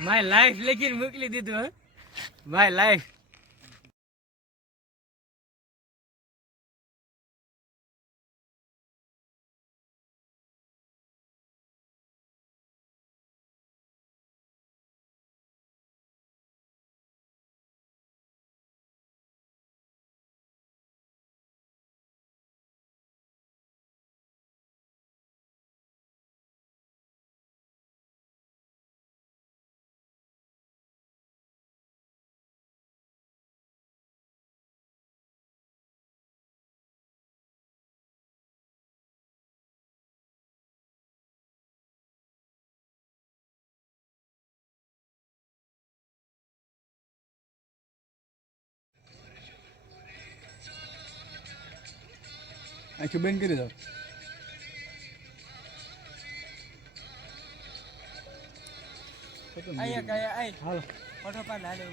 My life લખીને મોકલી દીધું હે. માય લાઈફ આખી બંધ કરી દો અહીંયા ગયા આય હાલો ફોટો પાડ હાલે